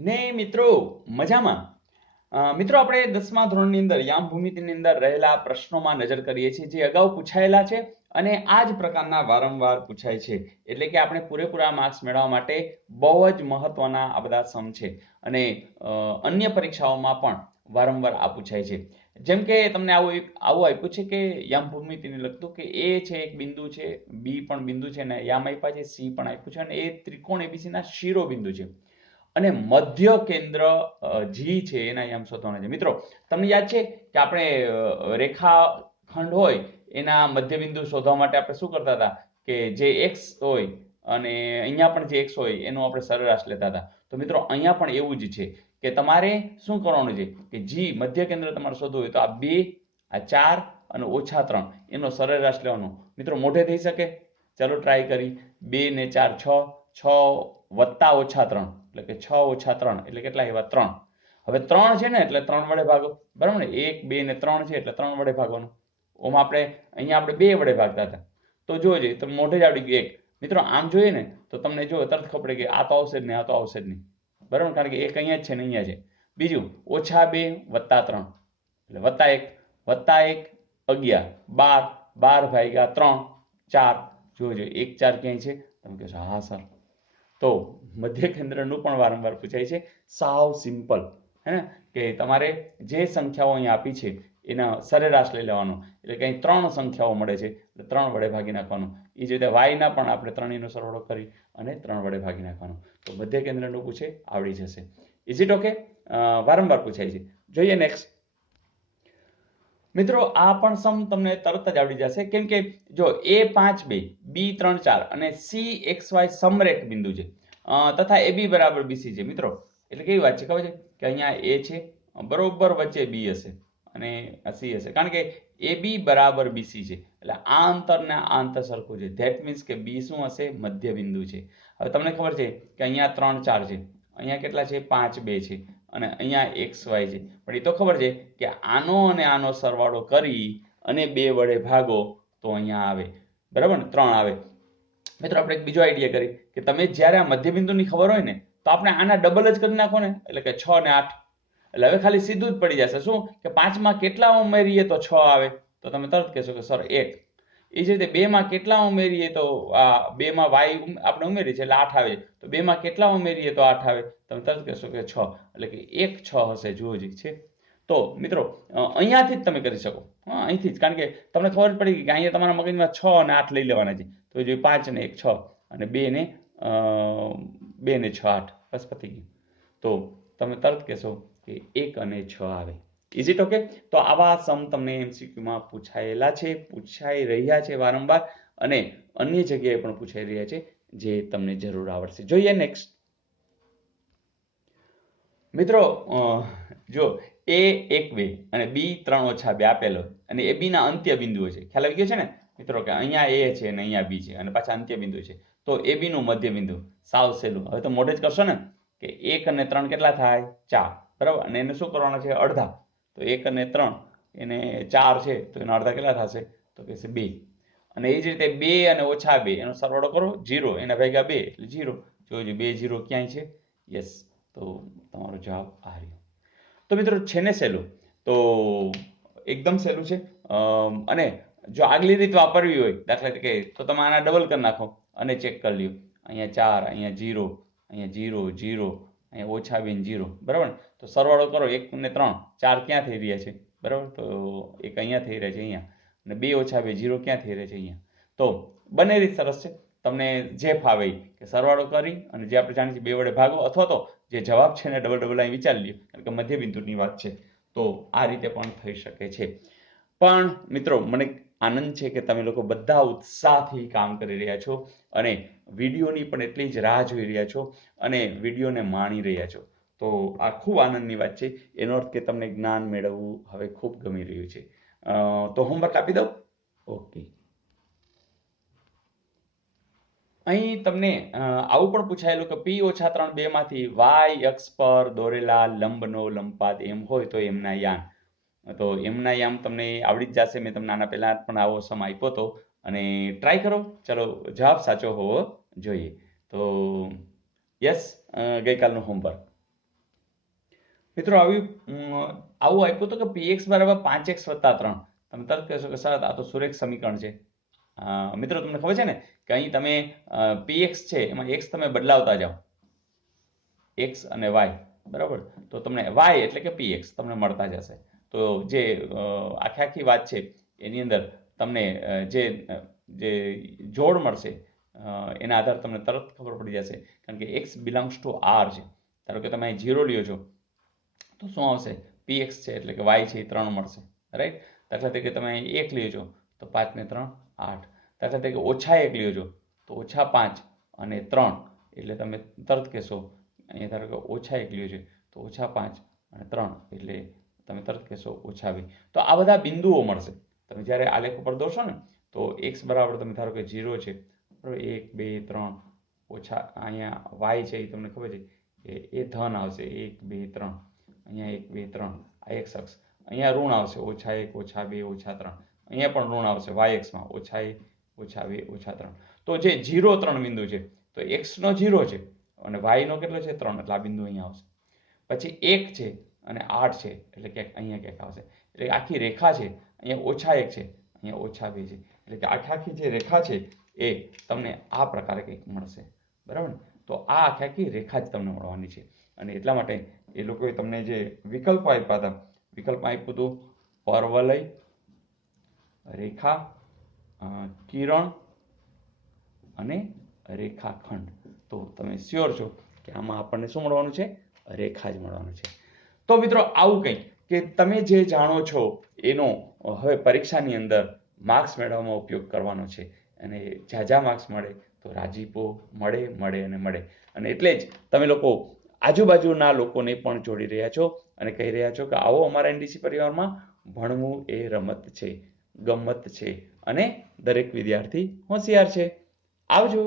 ને મિત્રો મજામાં. મિત્રો આપણે 10મા ધોરણની અંદર યામ ભૂમિતિની અંદર રહેલા પ્રશ્નોમાં નજર કરીએ છીએ જે અગાઉ પૂછાયેલા છે અને આ જ પ્રકારના વારંવાર પૂછાય છે. એટલે કે આપણે પૂરેપૂરા માર્ક્સ મેળવવા માટે બહુ જ મહત્વના આ બધા સમ છે અને અન્ય પરીક્ષાઓમાં પણ વારંવાર આ પૂછાય છે. જેમ કે તમને આવું આપ્યું છે કે યામ ભૂમિતિને લગતું કે એ છે એક બિંદુ છે, બી પણ બિંદુ છે અને યામ આપ્યા છે, સી પણ આપ્યું છે અને એ ત્રિકોણ એબીસી ના શિરોબિંદુ છે અને મધ્ય કેન્દ્ર જી છે એના યામ શોધવાના છે. મિત્રો તમને યાદ છે કે આપણે રેખાખંડ હોય એના મધ્યબિંદુ શોધવા માટે આપણે શું કરતા હતા કે જે એક્સ હોય અને અહીંયા પણ જે એક્સ હોય એનું આપણે સરેરાશ લેતા હતા. તો મિત્રો અહીંયા પણ એવું જ છે કે તમારે શું કરવાનું છે કે જી મધ્ય કેન્દ્ર તમારે શોધવું હોય તો આ 2, આ 4 અને -3 એનો સરેરાશ લેવાનો. મિત્રો મોઢે થઈ શકે? ચાલો ટ્રાય કરી. 2 ને 4 6, 6 વત્તા -3 એટલે કે 6 - 3 એટલે કેટલા આવ્યા? 3. હવે 3 છે ને એટલે 3 વડે ભાગો, બરાબર ને? 1 2 ને 3 છે એટલે 3 વડે ભાગવાનું. ઓમ આપણે અહીંયા આપણે 2 વડે ભાગતા હતા. તો જોજો તો મોઢે જ આવડી ગયું 1. મિત્રો આમ જોઈએ ને તો તમને જો તરત ખબર પડે કે આ તો આવશે જ નહીં, આ તો આવશે જ નહીં, બરાબર? કારણ કે 1 અહીંયા જ છે ને અહીંયા છે. બીજું -2 વત્તા 3 એટલે +1 11 12 12 ભાગ્યા 3 4. જોજો 1 4 ક્યાંય છે? તમે કહેશો હા સર. તો મધ્ય કેન્દ્રનું પણ વારંવાર પૂછાય છે. સાવ સિમ્પલ હે ને કે તમારે જે સંખ્યાઓ અહીંયા આપી છે એના સરેરાશ લઈ લેવાનો. એટલે કે અહીં 3 સંખ્યાઓ મળે છે એટલે 3 વડે ભાગી નાખવાનું. એ જ રીતે વાયના પણ આપણે ત્રણેયનો સરવાળો કરી અને 3 વડે ભાગી નાખવાનું. તો મધ્ય કેન્દ્રનું પૂછે આવડી જશે. Is it okay? વારંવાર પૂછાય છે. જોઈએ નેક્સ્ટ. મિત્રો આ પણ સમ તમને તરત જ આવડી જશે કેમ કે જો A5 2, B3 4 અને CXY સમરેખ બિંદુ છે તથા AB બરાબર BC છે. મિત્રો એટલે કેવી વાત છે ખબર છે કે અહીંયા A છે, બરોબર વચ્ચે B હશે અને આ C હશે કારણ કે AB બરાબર BC છે એટલે આ અંતર ને આ અંતર સરખું છે. ધેટ મીન્સ કે B શું હશે? મધ્ય બિંદુ છે. હવે તમને ખબર છે કે અહીંયા 3 4 છે, અહીંયા કેટલા છે? 5 2 છે અને અહીંયા XY છે. પણ એ તો ખબર છે કે આનો અને આનો સરવાળો કરી અને 2 વડે ભાગો તો અહીંયા આવે, બરાબર ને? 3 આવે. મિત્રો આપણે એક બીજો આઈડિયા કરી કે તમે જ્યારે આ મધ્યબિંદુની ખબર હોય ને તો આપણે આના ડબલ જ કરી નાખો ને એટલે કે 6 ને 8 એટલે હવે ખાલી સીધું જ પડી જશે. શું કે 5 માં કેટલા ઉમેરીએ તો 6 આવે? તો તમે તરત કહેશો કે સર 1. એ જ રીતે 2 માં કેટલા ઉમેરીએ તો આ 2 માં y આપણે ઉમેરી છે એટલે 8 આવે. તો 2 માં કેટલા ઉમેરીએ તો 8 આવે? તમે તરત કહેશો કે 6 એટલે કે 1 6 હશે. જુઓ જ છે. તો મિત્રો અહીંયાથી જ તમે કરી શકો. અહીંથી જ, કારણ કે તમને ખબર પડી કે અહીંયા તમારા મગજમાં 6 અને 8 લઈ લેવાના છે. તો જો 5 ને 1 6 અને 2 ને 6 8 બસ પતી ગયું. તો તમે તરત કહેશો કે 1 અને 6 આવે. Is it okay? તો આવા સમ તમને એમસીક્યુમાં પૂછાયેલા છે, પૂછાઈ રહ્યા છે વારંવાર અને અન્ય જગ્યાએ પણ પૂછાઈ રહ્યા છે જે તમને જરૂર આવડશે. જોઈએ નેક્સ્ટ. મિત્રો જો A1 2 અને B3 - 2 આપેલો અને AB ના અંત્ય બિંદુઓ છે. ખ્યાલ આવી ગયો છે ને મિત્રો કે અહીંયા A છે અને અહીંયા B છે અને પાછા અંત્ય બિંદુ છે. તો AB નું મધ્ય બિંદુ સાવ સહેલું. હવે તો મોઢે જ કરશો ને કે 1 અને 3 કેટલા થાય? 4, બરાબર? અને એને શું કરવાના છે? અડધા. તો 1 અને 3 એને 4 છે તો એના અડધા કેટલા થશે? તો કે છે 2. અને એ જ રીતે 2 અને -2 એનો સરવાળો કરો 0, એના ભાગ્યા 2 એટલે 0. જોજો 2 0 ક્યાંય છે? યસ. તો તમારો જવાબ આ રહ્યો. તો મિત્રો છે ને સહેલું? તો એકદમ સહેલું છે અને જો આગલી રીત વાપરવી હોય દાખલા તરીકે તો તમે આના ડબલ કરી નાખો અને ચેક કરી લ્યો. અહીંયા 4, અહીંયા 0, અહીંયા 0 0, અહીંયા -2 0, બરાબર? તો સરવાળો કરો 1 ને 3 4 ક્યાં થઈ રહ્યા છે? બરાબર? તો એક અહીંયા થઈ રહ્યા છે અહીંયા અને 2 - 2 0 ક્યાં થઈ રહ્યા છે? અહીંયા. તો બંને રીત સરસ છે. તમને જે ફાવે કે સરવાળો કરી અને જે આપણે જાણીએ છીએ 2 વડે ભાગો અથવા તો જે જવાબ છે ને ડબલ અહીં વિચારી લ્યો કારણ કે મધ્યબિંદુની વાત છે. તો આ રીતે પણ થઈ શકે છે. પણ મિત્રો મને આનંદ છે કે તમે લોકો બધા ઉત્સાહથી કામ કરી રહ્યા છો અને વિડીયોની પણ એટલી જ રાહ જોઈ રહ્યા છો અને વિડીયોને માણી રહ્યા છો. તો આ ખૂબ આનંદની વાત છે. એનો અર્થ કે તમને જ્ઞાન મેળવવું હવે ખૂબ ગમી રહ્યું છે. તો હોમવર્ક આપી દઉં? ઓકે. અહીં તમને આવું પણ પૂછાયેલું કે P - 3 2 માંથી y અક્ષ પર દોરેલા લંબનો લંબપાત એમ હોય તો એમના યામ. તો એમના યામ તમને આવડી જ જશે. મેં તમને આના પહેલા પણ આવો સમ આપ્યો હતો અને ટ્રાય કરો. ચલો જવાબ સાચો હોવો જોઈએ. તો યસ, ગઈકાલનું હોમવર્ક. મિત્રો આવું આપ્યું હતું કે px બરાબર 5x વત્તા 3. તમે તરત કહેશો કે સર આ તો સુરેખ સમીકરણ છે. મિત્રો તમને ખબર છે ને કે અહીં તમે px છે એમાં x તમે બદલાવતા જાઓ, x અને y, બરાબર, તો તમને y એટલે કે px તમને મળતા જશે. તો જે આખી વાત છે એની અંદર તમને જે જોડ મળશે એના આધારે તમને તરત ખબર પડી જશે, કારણ કે x બિલોંગ્સ ટુ r છે. ધારો કે તમે અહીં 0 લ્યો છો તો શું આવશે? px છે એટલે કે y છે એ 3 મળશે, રાઈટ. દાખલા તરીકે તમે અહીં 1 લ્યો છો તો 5 ને 3 8. દાખલા તરીકે -1 લ્યો છો તો -5 અને 3, એટલે તમે તરત કહેશો, અહીંયા ધારો કે -1 લ્યો છે તો -5 અને 3, એટલે તમે તરત કહેશો -2. તો આ બધા બિંદુઓ મળશે. તમે જ્યારે આલેખ ઉપર દોરશો ને તો x બરાબર તમે ધારો કે 0 છે, બરાબર, 1 2 3 ઓછા, અહીંયા y છે એ તમને ખબર છે એ ધન આવશે, 1 2 3, અહીંયા 1 2 3 આ x અક્ષ, અહીંયા ઋણ આવશે, -1 -2 -3, અહીંયા પણ ઋણ આવશે y અક્ષમાં, -1 -2 -3. તો જે 0 3 બિંદુ છે તો x નો 0 છે અને y નો કેટલો છે 3, એટલે આ બિંદુ અહીંયા આવશે. પછી 1 છે અને 8 છે એટલે ક્યાંક અહીંયા ક્યાંક આવશે. એટલે આખી રેખા છે, અહીંયા -1 છે, અહીંયા -2 છે, એટલે કે આખી જે રેખા છે એ તમને આ પ્રકારે કંઈક મળશે, બરાબર ને. તો આ આખી રેખા જ તમને મળવાની છે, અને એટલા માટે એ લોકોએ તમને જે વિકલ્પો આપ્યા હતા, વિકલ્પમાં આપ્યું હતું પરવલય, રેખા, કિરણ અને રેખાખંડ. તો તમે શ્યોર છો કે આમાં આપણને શું મળવાનું છે? રેખા જ મળવાનું છે. તો મિત્રો આવું કંઈક કે તમે જે જાણો છો એનો હવે પરીક્ષાની અંદર માર્ક્સ મેળવવામાં ઉપયોગ કરવાનો છે, અને ઝાઝા માર્ક્સ મળે તો રાજીપો મળે. અને એટલે જ તમે લોકો આજુબાજુના લોકોને પણ જોડી રહ્યા છો અને કહી રહ્યા છો કે આવો અમારા એનડીસી પરિવારમાં, ભણવું એ રમત છે, ગમત છે, અને દરેક વિદ્યાર્થી હોશિયાર છે. આવજો.